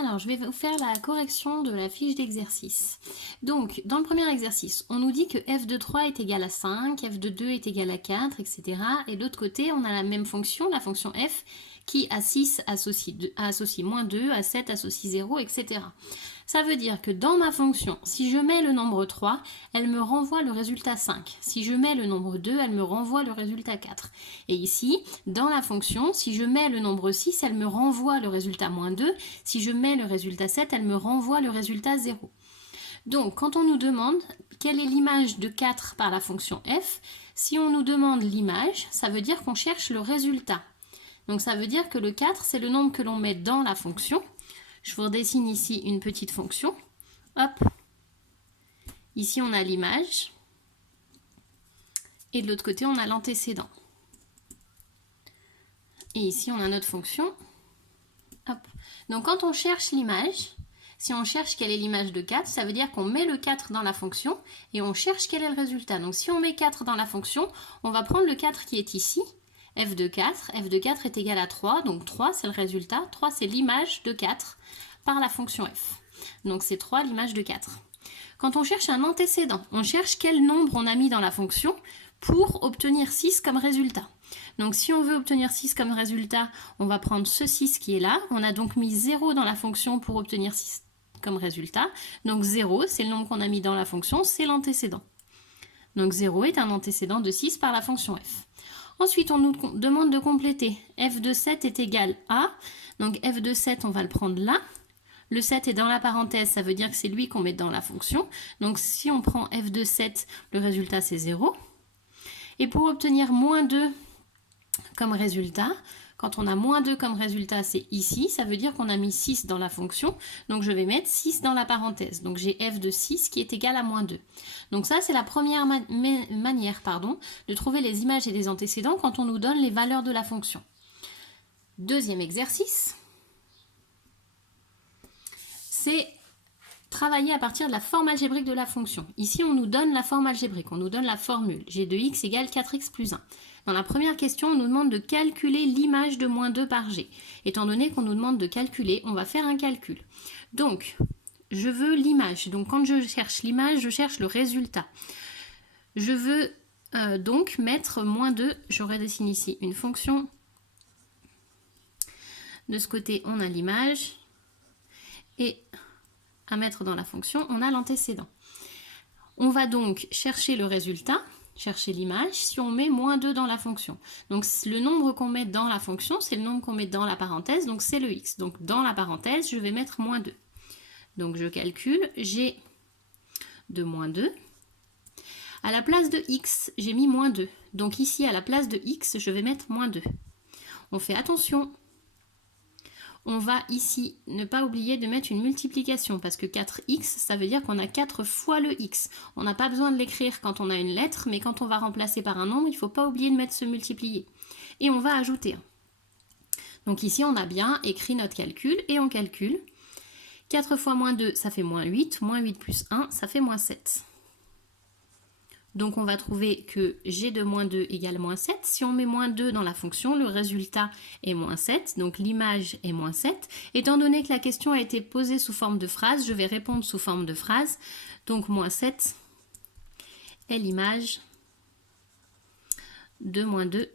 Alors, je vais vous faire la correction de la fiche d'exercice. Donc, dans le premier exercice, on nous dit que f de 3 est égal à 5, f de 2 est égal à 4, etc. Et de l'autre côté, on a la même fonction, la fonction f, qui à 6 associe moins 2, à 7 associe 0, etc. Ça veut dire que dans ma fonction, si je mets le nombre 3, elle me renvoie le résultat 5. Si je mets le nombre 2, elle me renvoie le résultat 4. Et ici, dans la fonction, si je mets le nombre 6, elle me renvoie le résultat moins 2. Si je mets le résultat 7, elle me renvoie le résultat 0. Donc, quand on nous demande quelle est l'image de 4 par la fonction f, si on nous demande l'image, ça veut dire qu'on cherche le résultat. Donc, ça veut dire que le 4, c'est le nombre que l'on met dans la fonction. Je vous redessine ici une petite fonction. Hop. Ici, on a l'image. Et de l'autre côté, on a l'antécédent. Et ici, on a notre fonction. Hop. Donc, quand on cherche l'image, si on cherche quelle est l'image de 4, ça veut dire qu'on met le 4 dans la fonction et on cherche quel est le résultat. Donc, si on met 4 dans la fonction, on va prendre le 4 qui est ici. F de 4. F de 4 est égal à 3. Donc, 3, c'est le résultat. 3, c'est l'image de 4 par la fonction f. Donc, c'est 3 l'image de 4. Quand on cherche un antécédent, on cherche quel nombre on a mis dans la fonction pour obtenir 6 comme résultat. Donc, si on veut obtenir 6 comme résultat, on va prendre ce 6 qui est là. On a donc mis 0 dans la fonction pour obtenir 6 comme résultat. Donc, 0, c'est le nombre qu'on a mis dans la fonction, c'est l'antécédent. Donc, 0 est un antécédent de 6 par la fonction f. Ensuite, on nous demande de compléter. F de 7 est égal à... Donc, f de 7, on va le prendre là. Le 7 est dans la parenthèse, ça veut dire que c'est lui qu'on met dans la fonction. Donc, si on prend f de 7, le résultat, c'est 0. Et pour obtenir moins 2 comme résultat, quand on a moins 2 comme résultat, c'est ici. Ça veut dire qu'on a mis 6 dans la fonction. Donc, je vais mettre 6 dans la parenthèse. Donc, j'ai f de 6 qui est égal à moins 2. Donc, ça, c'est la première manière de trouver les images et les antécédents quand on nous donne les valeurs de la fonction. Deuxième exercice, c'est travailler à partir de la forme algébrique de la fonction. Ici, on nous donne la forme algébrique, on nous donne la formule g de x égale 4x plus 1. Dans la première question, on nous demande de calculer l'image de moins 2 par g. Étant donné qu'on nous demande de calculer, on va faire un calcul. Donc, je veux l'image. Donc, quand je cherche l'image, je cherche le résultat. Je veux donc mettre moins 2. Je redessine ici une fonction. De ce côté, on a l'image. Et à mettre dans la fonction, on a l'antécédent. On va donc chercher le résultat, chercher l'image, si on met moins 2 dans la fonction. Donc le nombre qu'on met dans la fonction, c'est le nombre qu'on met dans la parenthèse, donc c'est le x. Donc dans la parenthèse, je vais mettre moins 2. Donc je calcule, g de moins 2. À la place de x, j'ai mis moins 2. Donc ici, à la place de x, je vais mettre moins 2. On fait attention. On va ici ne pas oublier de mettre une multiplication parce que 4x, ça veut dire qu'on a 4 fois le x. On n'a pas besoin de l'écrire quand on a une lettre, mais quand on va remplacer par un nombre, il ne faut pas oublier de mettre ce multiplier. Et on va ajouter 1. Donc ici, on a bien écrit notre calcul et on calcule. 4 fois moins 2, ça fait moins 8. Moins 8 plus 1, ça fait moins 7. Donc, on va trouver que g de moins 2 égale moins 7. Si on met moins 2 dans la fonction, le résultat est moins 7. Donc, l'image est moins 7. Étant donné que la question a été posée sous forme de phrase, je vais répondre sous forme de phrase. Donc, moins 7 est l'image de moins 2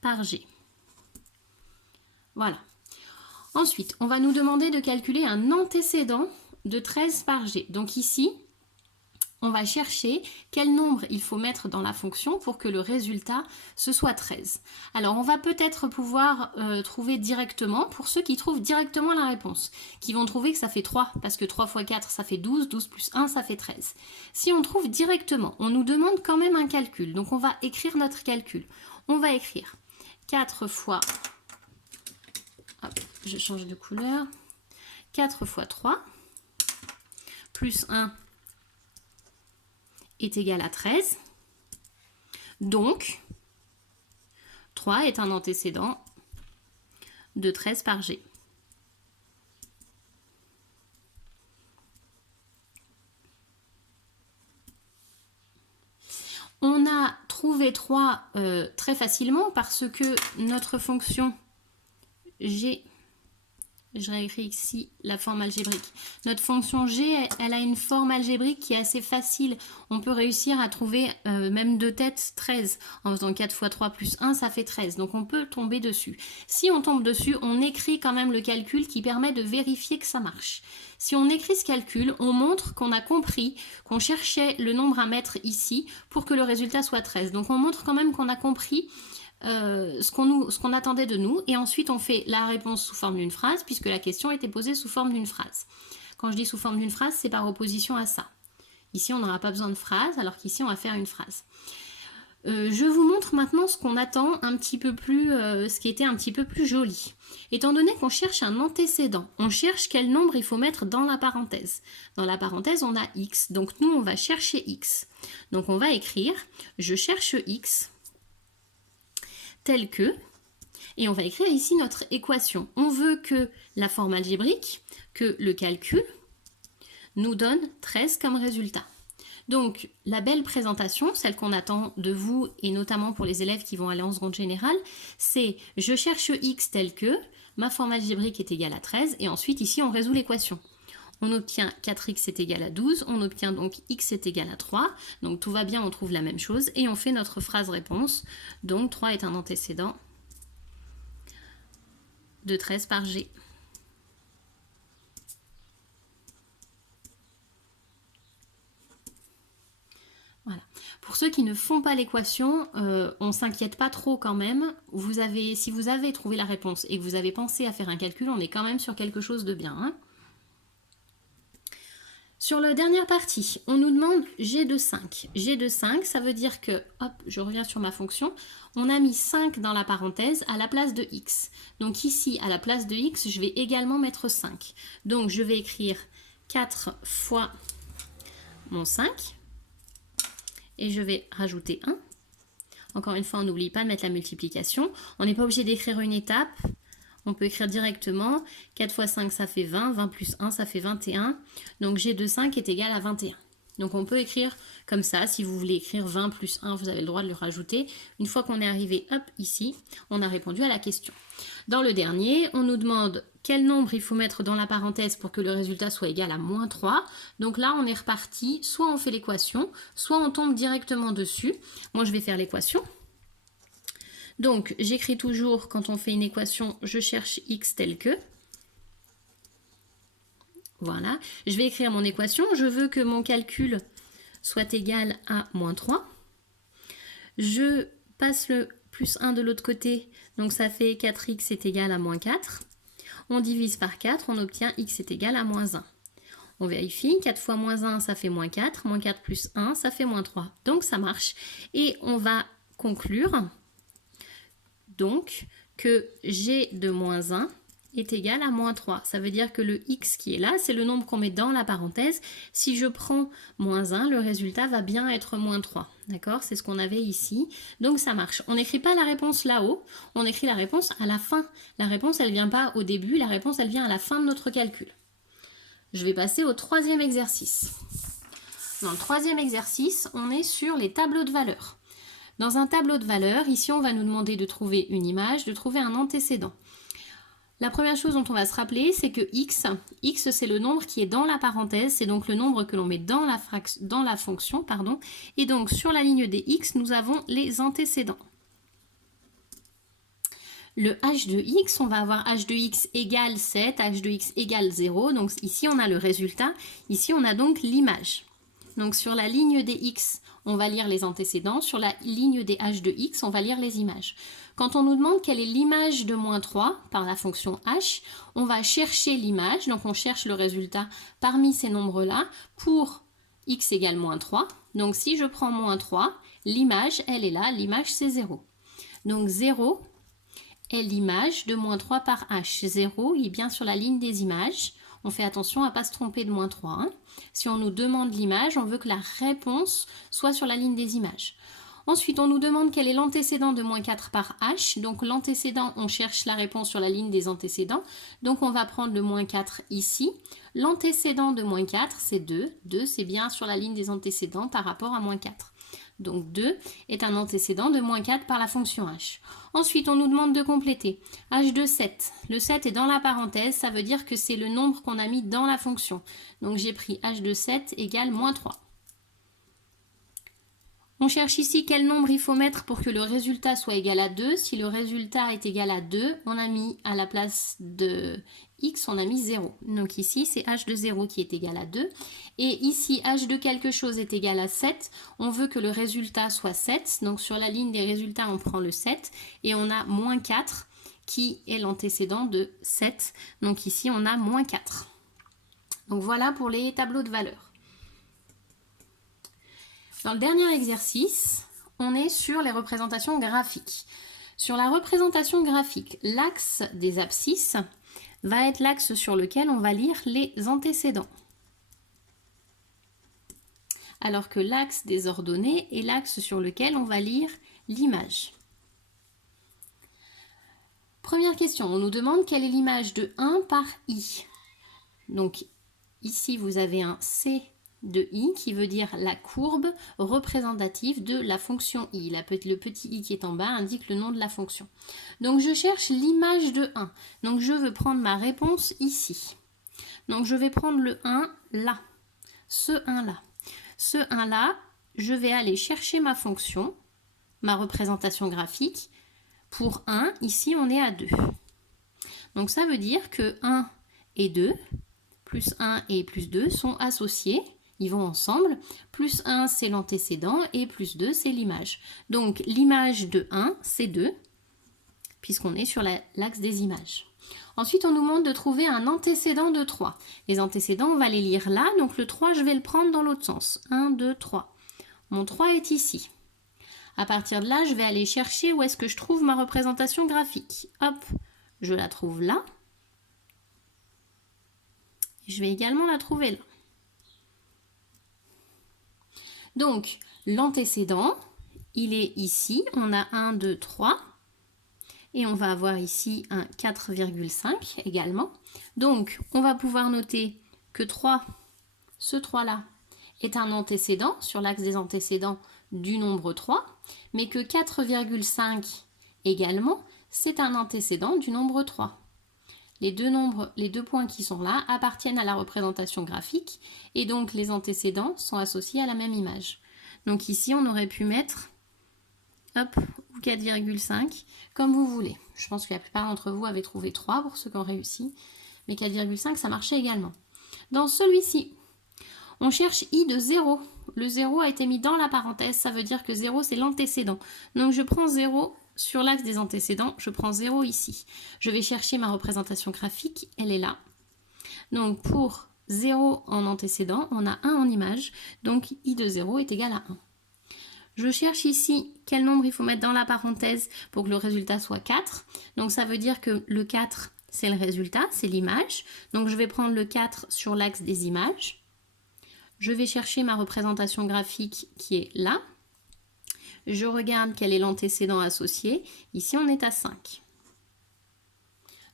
par g. Voilà. Ensuite, on va nous demander de calculer un antécédent de 13 par g. Donc, ici... on va chercher quel nombre il faut mettre dans la fonction pour que le résultat, ce soit 13. Alors, on va peut-être pouvoir trouver directement, pour ceux qui trouvent directement la réponse, qui vont trouver que ça fait 3, parce que 3 fois 4, ça fait 12, 12 plus 1, ça fait 13. Si on trouve directement, on nous demande quand même un calcul. Donc, on va écrire notre calcul. On va écrire 4 fois... Hop, je change de couleur. 4 fois 3, plus 1... est égal à 13. Donc, 3 est un antécédent de 13 par g. On a trouvé 3 très facilement parce que notre fonction g Je réécris ici la forme algébrique. Notre fonction g, elle a une forme algébrique qui est assez facile. On peut réussir à trouver même deux têtes 13. En faisant 4 fois 3 plus 1, ça fait 13. Donc on peut tomber dessus. Si on tombe dessus, on écrit quand même le calcul qui permet de vérifier que ça marche. Si on écrit ce calcul, on montre qu'on a compris qu'on cherchait le nombre à mettre ici pour que le résultat soit 13. Donc on montre quand même qu'on a compris ce qu'on attendait de nous, et ensuite on fait la réponse sous forme d'une phrase puisque la question était posée sous forme d'une phrase. Quand je dis sous forme d'une phrase, c'est par opposition à ça. Ici on n'aura pas besoin de phrase alors qu'ici on va faire une phrase. Je vous montre maintenant ce qu'on attend un petit peu plus, ce qui était un petit peu plus joli. Étant donné qu'on cherche un antécédent, on cherche quel nombre il faut mettre dans la parenthèse. Dans la parenthèse on a x, donc nous on va chercher x. Donc on va écrire je cherche x tel que, et on va écrire ici notre équation. On veut que la forme algébrique, que le calcul, nous donne 13 comme résultat. Donc la belle présentation, celle qu'on attend de vous, et notamment pour les élèves qui vont aller en seconde générale, c'est je cherche x tel que, ma forme algébrique est égale à 13, et ensuite ici on résout l'équation. On obtient 4x est égal à 12, on obtient donc x est égal à 3, donc tout va bien, on trouve la même chose, et on fait notre phrase réponse, donc 3 est un antécédent de 13 par g. Voilà. Pour ceux qui ne font pas l'équation, on ne s'inquiète pas trop quand même. Si vous avez trouvé la réponse et que vous avez pensé à faire un calcul, on est quand même sur quelque chose de bien, hein. Sur la dernière partie, on nous demande g de 5. G de 5, ça veut dire que, hop, je reviens sur ma fonction, on a mis 5 dans la parenthèse à la place de x. Donc ici, à la place de x, je vais également mettre 5. Donc je vais écrire 4 fois mon 5, et je vais rajouter 1. Encore une fois, on n'oublie pas de mettre la multiplication. On n'est pas obligé d'écrire une étape. On peut écrire directement, 4 fois 5 ça fait 20, 20 plus 1 ça fait 21, donc g de 5 est égal à 21. Donc on peut écrire comme ça, si vous voulez écrire 20 plus 1, vous avez le droit de le rajouter. Une fois qu'on est arrivé, hop, ici, on a répondu à la question. Dans le dernier, on nous demande quel nombre il faut mettre dans la parenthèse pour que le résultat soit égal à moins 3. Donc là, on est reparti, soit on fait l'équation, soit on tombe directement dessus. Moi, je vais faire l'équation. Donc, j'écris toujours, quand on fait une équation, je cherche x tel que. Voilà. Je vais écrire mon équation. Je veux que mon calcul soit égal à moins 3. Je passe le plus 1 de l'autre côté. Donc, ça fait 4x est égal à moins 4. On divise par 4. On obtient x est égal à moins 1. On vérifie. 4 fois moins 1, ça fait moins 4. Moins 4 plus 1, ça fait moins 3. Donc, ça marche. Et on va conclure donc que g de moins 1 est égal à moins 3. Ça veut dire que le x qui est là, c'est le nombre qu'on met dans la parenthèse. Si je prends moins 1, le résultat va bien être moins 3. D'accord? C'est ce qu'on avait ici. Donc ça marche. On n'écrit pas la réponse là-haut, on écrit la réponse à la fin. La réponse, elle ne vient pas au début, la réponse, elle vient à la fin de notre calcul. Je vais passer au troisième exercice. Dans le troisième exercice, on est sur les tableaux de valeurs. Dans un tableau de valeurs, ici on va nous demander de trouver une image, de trouver un antécédent. La première chose dont on va se rappeler, c'est que x c'est le nombre qui est dans la parenthèse, c'est donc le nombre que l'on met dans la fonction, pardon. Et donc sur la ligne des x, nous avons les antécédents. Le h de x, on va avoir h de x égale 7, h de x égale 0, donc ici on a le résultat, ici on a donc l'image. Donc sur la ligne des x, on va lire les antécédents. Sur la ligne des h de x, on va lire les images. Quand on nous demande quelle est l'image de moins 3 par la fonction h, on va chercher l'image. Donc on cherche le résultat parmi ces nombres-là pour x égale moins 3. Donc si je prends moins 3, l'image, elle est là. L'image, c'est 0. Donc 0 est l'image de moins 3 par h. 0 il est bien sur la ligne des images. On fait attention à ne pas se tromper de moins 3. Hein. Si on nous demande l'image, on veut que la réponse soit sur la ligne des images. Ensuite, on nous demande quel est l'antécédent de moins 4 par h. Donc l'antécédent, on cherche la réponse sur la ligne des antécédents. Donc on va prendre le moins 4 ici. L'antécédent de moins 4, c'est 2. 2, c'est bien sur la ligne des antécédents par rapport à moins 4. donc 2, est un antécédent de moins 4 par la fonction h. Ensuite, on nous demande de compléter. h de 7. Le 7 est dans la parenthèse, ça veut dire que c'est le nombre qu'on a mis dans la fonction. Donc j'ai pris h de 7 égale moins 3. On cherche ici quel nombre il faut mettre pour que le résultat soit égal à 2. Si le résultat est égal à 2, on a mis à la place de x, on a mis 0. Donc ici, c'est h de 0 qui est égal à 2. Et ici, h de quelque chose est égal à 7. On veut que le résultat soit 7. Donc sur la ligne des résultats, on prend le 7. Et on a moins 4 qui est l'antécédent de 7. Donc ici, on a moins 4. Donc voilà pour les tableaux de valeurs. Dans le dernier exercice, on est sur les représentations graphiques. Sur la représentation graphique, l'axe des abscisses va être l'axe sur lequel on va lire les antécédents. Alors que l'axe des ordonnées est l'axe sur lequel on va lire l'image. Première question, on nous demande quelle est l'image de 1 par i. Donc ici, vous avez un C de i qui veut dire la courbe représentative de la fonction i. Le petit i qui est en bas indique le nom de la fonction. Donc je cherche l'image de 1. Donc je veux prendre ma réponse ici. Donc je vais prendre le 1 là. Ce 1 là. Ce 1 là, je vais aller chercher ma fonction, ma représentation graphique. Pour 1, ici on est à 2. Donc ça veut dire que 1 et 2, plus 1 et plus 2 sont associés. Ils vont ensemble. Plus 1, c'est l'antécédent et plus 2, c'est l'image. Donc, l'image de 1, c'est 2, puisqu'on est sur l'axe des images. Ensuite, on nous demande de trouver un antécédent de 3. Les antécédents, on va les lire là. Donc, le 3, je vais le prendre dans l'autre sens. 1, 2, 3. Mon 3 est ici. À partir de là, je vais aller chercher où est-ce que je trouve ma représentation graphique. Hop, je la trouve là. Je vais également la trouver là. Donc, l'antécédent, il est ici. On a 1, 2, 3. Et on va avoir ici un 4,5 également. Donc, on va pouvoir noter que 3, ce 3-là, est un antécédent sur l'axe des antécédents du nombre 3. Mais que 4,5 également, c'est un antécédent du nombre 3. Les deux points qui sont là appartiennent à la représentation graphique et donc les antécédents sont associés à la même image. Donc ici, on aurait pu mettre hop, ou 4,5 comme vous voulez. Je pense que la plupart d'entre vous avaient trouvé 3 pour ceux qui ont réussi, mais 4,5 ça marchait également. Dans celui-ci, on cherche i de 0. Le 0 a été mis dans la parenthèse, ça veut dire que 0 c'est l'antécédent. Donc je prends 0 sur l'axe des antécédents, je prends 0 ici. Je vais chercher ma représentation graphique, elle est là. Donc pour 0 en antécédent, on a 1 en image, donc i de 0 est égal à 1. Je cherche ici quel nombre il faut mettre dans la parenthèse pour que le résultat soit 4. Donc ça veut dire que le 4, c'est le résultat, c'est l'image. Donc je vais prendre le 4 sur l'axe des images. Je vais chercher ma représentation graphique qui est là. Je regarde quel est l'antécédent associé. Ici, on est à 5.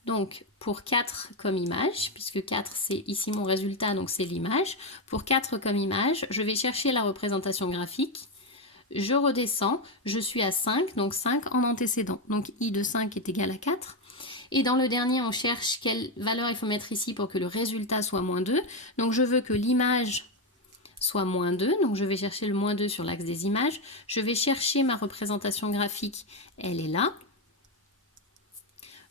Donc, pour 4 comme image, puisque 4, c'est ici mon résultat, donc c'est l'image. Pour 4 comme image, je vais chercher la représentation graphique. Je redescends, je suis à 5, donc 5 en antécédent. Donc, i de 5 est égal à 4. Et dans le dernier, on cherche quelle valeur il faut mettre ici pour que le résultat soit moins 2. Donc, je veux que l'image soit moins 2, donc je vais chercher le moins 2 sur l'axe des images. Je vais chercher ma représentation graphique, elle est là.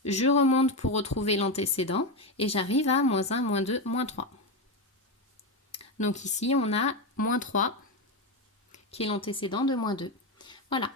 Je remonte pour retrouver l'antécédent et j'arrive à moins 1, moins 2, moins 3. Donc ici, on a moins 3 qui est l'antécédent de moins 2. Voilà.